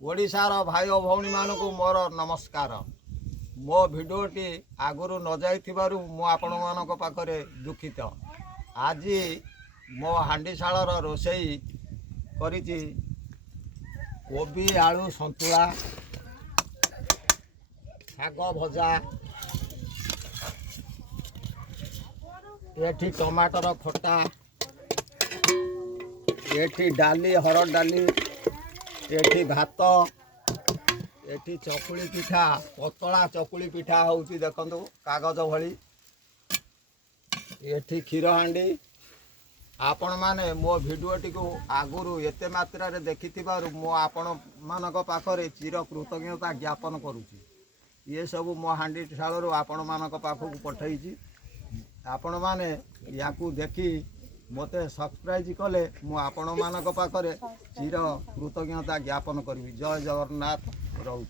ओडिशार भाई और भौणी मानक मोर नमस्कार। मो भिडियोटी आगुरी न जाइथिबारु मु आपण मानक पाखरे दुखित। आज मो हांडीशालर रोषेई करिछि कोबी आलू संतुला, शाग भजा, एठी टमाटर खटा, एठी डाली हरड़ डाली, एठी भात, एठी चकुली पिठा, पतला चकुली पिठा होउची देखंतु कागज भली, एठी क्षीर हांडी। आपण माने मो भिडियोटी को आगुरु एते मात्रा रे देखिथिबारु मो आपण मानक पाखरे चिर कृतज्ञता ज्ञापन करूची। ये सब मो हांडीशालरू आपण मानक पाखକୁ पठाइची। आपण माने याकू देखी मते सब्सक्राइब कले मु आपण मानक पाखरे चिर कृतज्ञता ज्ञापन करी। जय जगन्नाथ रहू।